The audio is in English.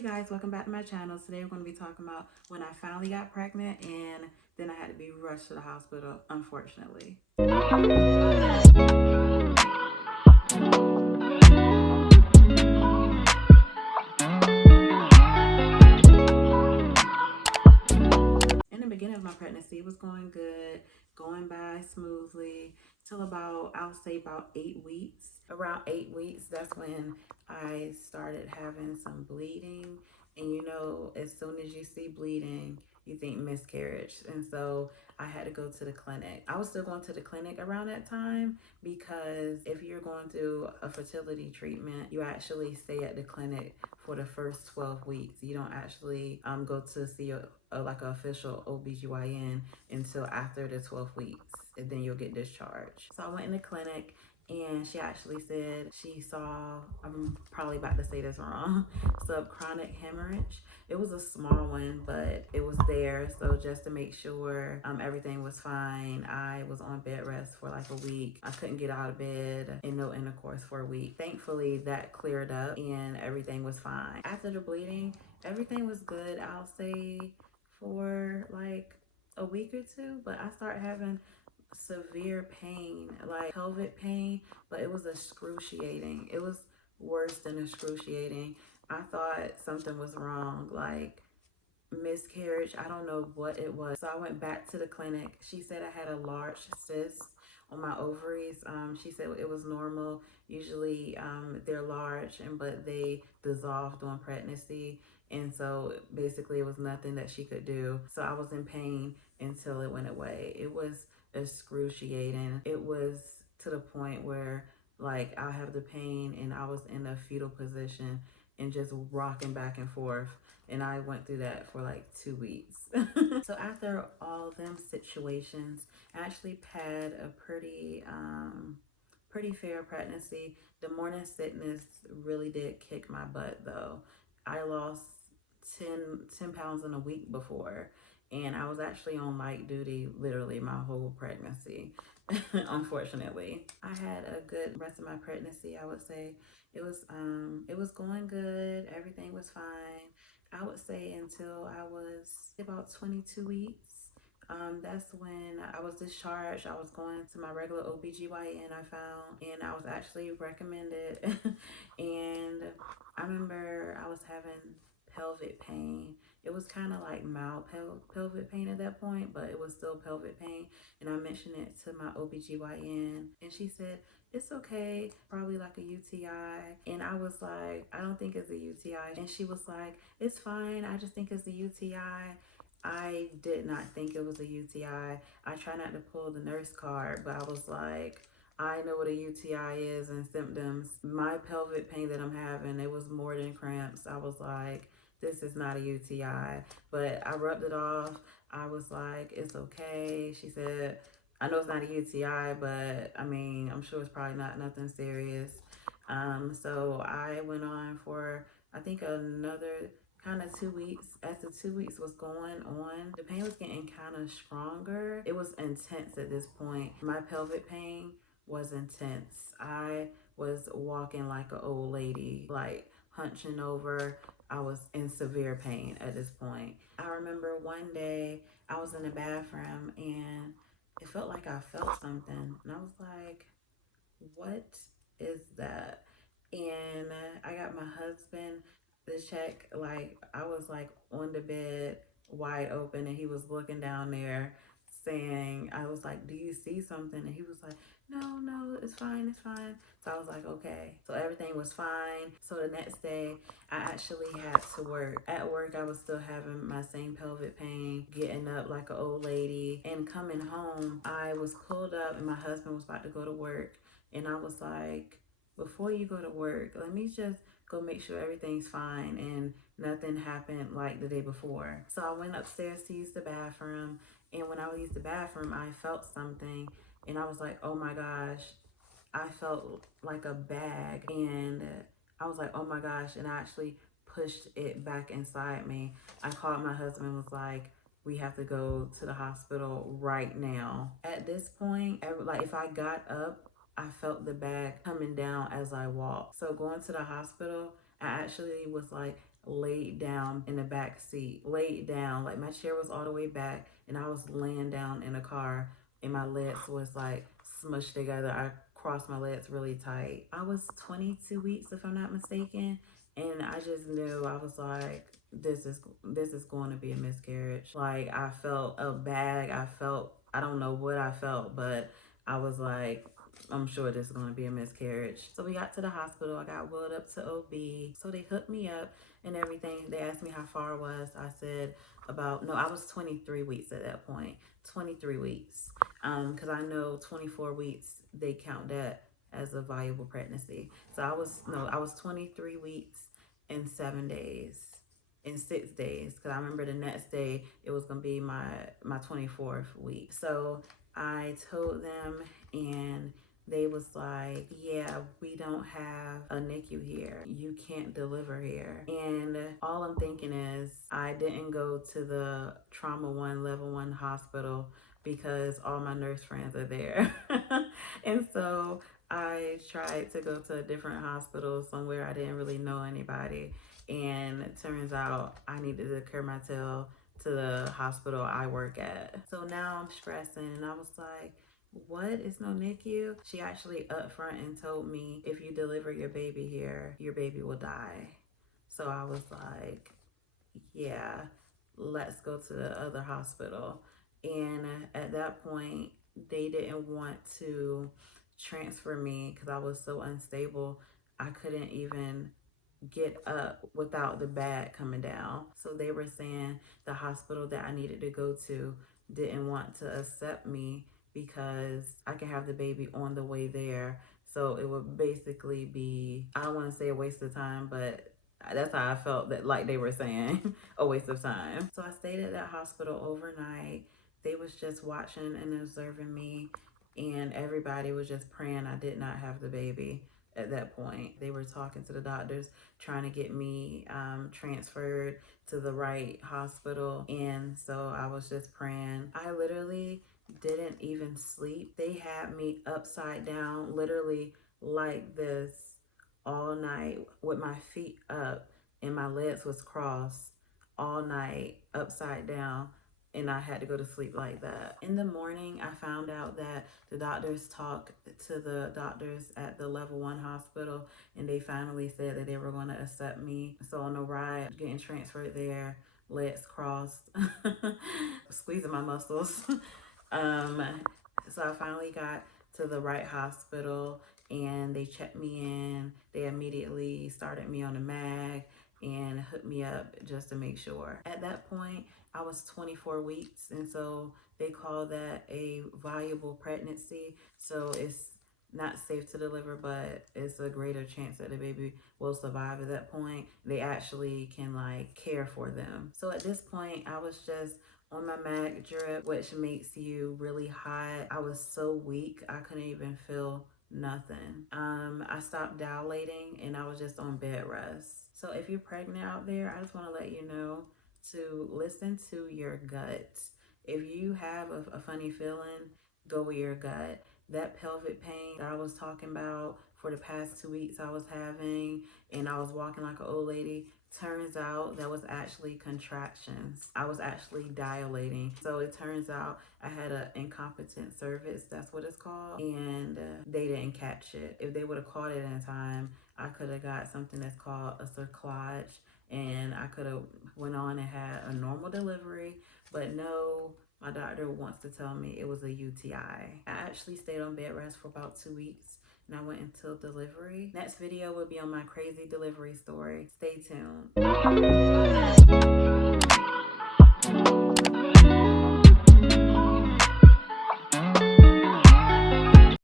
you guys, welcome back to my channel. Today we're going to be talking about when I finally got pregnant and then I had to be rushed to the hospital, unfortunately. In the beginning of my pregnancy, it was going good, going by smoothly till about, I'll say about 8 weeks. Around 8 weeks, that's when I started having some bleeding. And you know, as soon as you see bleeding, you think miscarriage. And so I had to go to the clinic. I was still going to the clinic around that time because if you're going through a fertility treatment, you actually stay at the clinic for the first 12 weeks. You don't actually go to see like an official OBGYN until after the 12 weeks, and then you'll get discharged. So I went in the clinic and she actually said she saw, I'm probably about to say this wrong, subchorionic hemorrhage. It was a small one, but it was there. So just to make sure everything was fine, I was on bed rest for like a week. I couldn't get out of bed and no intercourse for a week. Thankfully, that cleared up and everything was fine. After the bleeding, everything was good, I'll say, for like a week or two, but I started having severe pain, like pelvic pain, but it was excruciating. It was worse than excruciating. I thought something was wrong, like miscarriage. I don't know what it was. So I went back to the clinic. She said I had a large cyst on my ovaries. She said it was normal. Usually they're large, but they dissolved on pregnancy. And so basically it was nothing that she could do. So I was in pain until it went away. It was excruciating. It was to the point where like I have the pain and I was in a fetal position and just rocking back and forth. And I went through that for like 2 weeks. So after all them situations, I actually had a pretty fair pregnancy. The morning sickness really did kick my butt though. I lost 10 pounds in a week before, and I was actually on light duty literally my whole pregnancy. Unfortunately, I had a good rest of my pregnancy. I would say it was going good. Everything was fine. I would say until I was about 22 weeks. That's when I was discharged. I was going to my regular OBGYN I found, and I was actually recommended. And I remember I was having pelvic pain. It was kind of like mild pelvic pain at that point, but it was still pelvic pain. And I mentioned it to my OBGYN, and she said, it's okay, probably like a UTI. And I was like, I don't think it's a UTI. And she was like, it's fine, I just think it's a UTI. I did not think it was a UTI. I try not to pull the nurse card, but I was like, I know what a UTI is and symptoms. My pelvic pain that I'm having, it was more than cramps. I was like, this is not a UTI. But I rubbed it off. I was like, it's okay. She said, I know it's not a UTI, but I mean, I'm sure it's probably not nothing serious. So I went on for, I think, another kind of 2 weeks. As the 2 weeks was going on, the pain was getting kind of stronger. It was intense at this point. My pelvic pain was intense. I was walking like an old lady, like hunching over. I was in severe pain at this point. I remember one day I was in the bathroom and it felt like I felt something. And I was like, what is that? And I got my husband to check. Like, I was like on the bed wide open and he was looking down there saying, I was like, do you see something? And he was like, no, it's fine, it's fine. So I was like, okay. So everything was fine. So the next day I actually had to work. At work, I was still having my same pelvic pain, getting up like an old lady. And coming home, I was pulled up and my husband was about to go to work. And I was like, before you go to work, let me just go make sure everything's fine and nothing happened like the day before. So I went upstairs to use the bathroom. And when I would use the bathroom, I felt something. And I was like, oh my gosh, I felt like a bag. And I was like, oh my gosh. And I actually pushed it back inside me. I called my husband and was like, we have to go to the hospital right now. At this point, like if I got up, I felt the bag coming down as I walked. So going to the hospital, I actually was like laid down in the back seat, laid down, like my chair was all the way back and I was laying down in the car and my legs was like smushed together. I crossed my legs really tight. I was 22 weeks if I'm not mistaken, and I just knew, I was like, this is going to be a miscarriage. Like, I felt a bag, I don't know what I felt, but I was like, I'm sure this is going to be a miscarriage. So we got to the hospital. I got wheeled up to OB. So they hooked me up and everything. They asked me how far I was. I said I was 23 weeks at that point. 23 weeks. Because I know 24 weeks, they count that as a viable pregnancy. So I was 23 weeks and 7 days. In 6 days, because I remember the next day it was gonna be my 24th week. So I told them, and they was like, yeah, we don't have a NICU here. You can't deliver here. And all I'm thinking is, I didn't go to the trauma 1 level 1 hospital because all my nurse friends are there. And so I tried to go to a different hospital somewhere I didn't really know anybody. And it turns out I needed to carry my tail to the hospital I work at. So now I'm stressing, and I was like, what? It's no NICU? She actually up front and told me, if you deliver your baby here, your baby will die. So I was like, yeah, let's go to the other hospital. And at that point, they didn't want to transfer me because I was so unstable. I couldn't even get up without the bag coming down. So they were saying the hospital that I needed to go to didn't want to accept me because I could have the baby on the way there. So it would basically be, I don't want to say a waste of time, but that's how I felt, that like they were saying a waste of time. So I stayed at that hospital overnight. They was just watching and observing me, and everybody was just praying I did not have the baby. At that point, they were talking to the doctors, trying to get me transferred to the right hospital. And so I was just praying. I literally didn't even sleep. They had me upside down, literally like this, all night with my feet up and my legs was crossed, all night upside down. And I had to go to sleep like that. In the morning, I found out that the doctors talked to the doctors at the level 1 hospital, and they finally said that they were going to accept me. So on the ride, getting transferred there, legs crossed, squeezing my muscles. So I finally got to the right hospital, and they checked me in. They immediately started me on a mag and hooked me up just to make sure. At that point, I was 24 weeks, and so they call that a viable pregnancy. So it's not safe to deliver, but it's a greater chance that the baby will survive at that point. They actually can like care for them. So at this point, I was just on my mag drip, which makes you really hot. I was so weak, I couldn't even feel nothing. I stopped dilating and I was just on bed rest. So if you're pregnant out there, I just want to let you know to listen to your gut. If you have a funny feeling, go with your gut. That pelvic pain that I was talking about for the past 2 weeks I was having, and I was walking like an old lady, turns out that was actually contractions. I was actually dilating. So it turns out I had an incompetent cervix, that's what it's called, and they didn't catch it. If they would have caught it in time, I could have got something that's called a cerclage, and I could have went on and had a normal delivery. But no, my doctor wants to tell me it was a UTI. I actually stayed on bed rest for about 2 weeks, and I went until delivery. Next video will be on my crazy delivery story. Stay tuned.